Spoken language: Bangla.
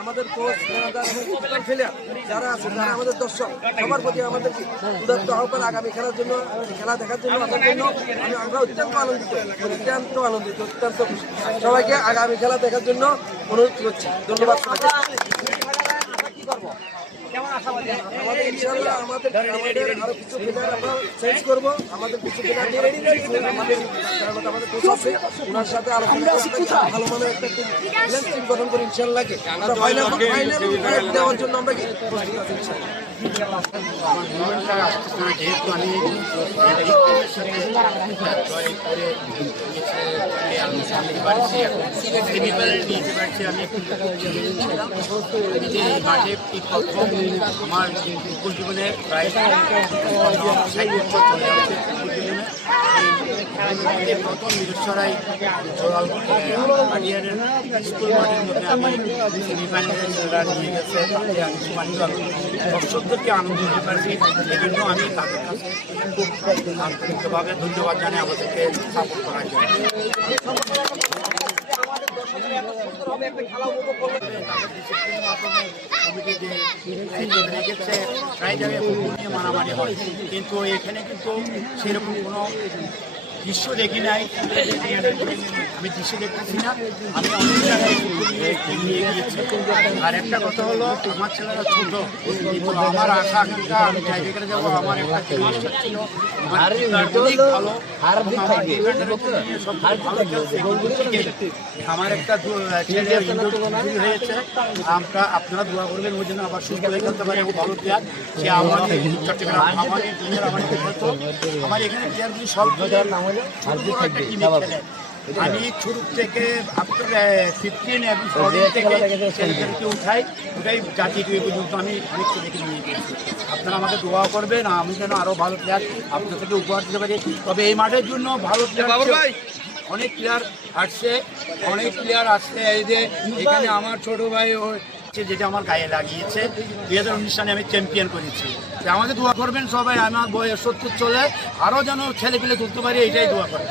আমাদের কোচ যারা আছে যারা আমাদের দর্শক সবার প্রতি আমাদের উদাত্ত আহ্বান আগামী খেলার জন্য খেলা দেখার জন্য আসার জন্য আমরা অত্যন্ত আনন্দিত অত্যন্ত খুশি। সবাইকে আগামী খেলা দেখার জন্য অনুরোধ করছি। ধন্যবাদ। আমাদের ইনশাআল্লাহ আমাদের আরো কিছু প্লেয়ার আমরা চেঞ্জ করবো। আমাদের কিছু প্লেয়ার আমাদের কোচ আছে, ওনার সাথে আলোচনা ভালো মানের একটা টিম গঠন করে ইনশাআল্লাহকে আমরা ফাইনাল দেওয়ার জন্য আমরা প্রস্তুত আছি ইনশাআল্লাহ। যেহেতু আমি মাঠে আমার ফুটবল জীবনে প্রায় 60 বছর চলে যাচ্ছে। প্রথম মিরসরাই স্কুল মাঠের মধ্যে আমি সেমিফাইনালে নিয়ে গেছে, তাতে আমি দর্শকদেরকে আনন্দ দিতে পারছি। এই জন্য আমি তাদের কাছে খুব আন্তরিকভাবে ধন্যবাদ জানাই আমাদেরকে সাপোর্ট করার জন্য। প্রায় জায়গায় নিয়ে মারামারি হয়, কিন্তু এখানে কিন্তু সেরকম কোনো দৃশ্য দেখি নাই। আমি দৃশ্য দেখতেছি না, আমি অনেক জায়গায় নিয়ে গিয়েছি। আর একটা কথা হলো, আমার ছেলেরা ছোট, কিন্তু আমার আশা আকাঙ্ক্ষা আমি জায়গায় যাবো। আমার একটা মাস্টার ছিল, আমার একটা ছেলে হয়েছে। আপনারা দোয়া করবেন ওই জন্য আবার সুস্থ হয়ে খেলতে পারে, এবং ভালো প্লেয়ার সে আমাদের চট্টগ্রাম আমাদের আমার এখানে প্লেয়ারগুলি সব আমি শুরু থেকে আফটার 15 এবং 14 থেকে ছেলেদেরকে উঠাই জাতীয় টিভি পর্যন্ত আমি অনেক ছেলেকে নিয়ে গেছি। আপনারা আমাকে দোয়া করবেন, আমি যেন আরও ভালো প্লেয়ার আপনার থেকে উপহার দিতে পারি। তবে এই মাঠের জন্য ভালো প্লেয়ার অনেক প্লেয়ার আসছে, এই যে এখানে আমার ছোটো ভাই যেটা আমার গায়ে লাগিয়েছে 2019 সালে আমি চ্যাম্পিয়ন করেছি। আমাদের দোয়া করবেন সবাই, আমার বয়স 70 চলে, আরও যেন ছেলে পেলে তুলতে পারি, এইটাই দোয়া করে।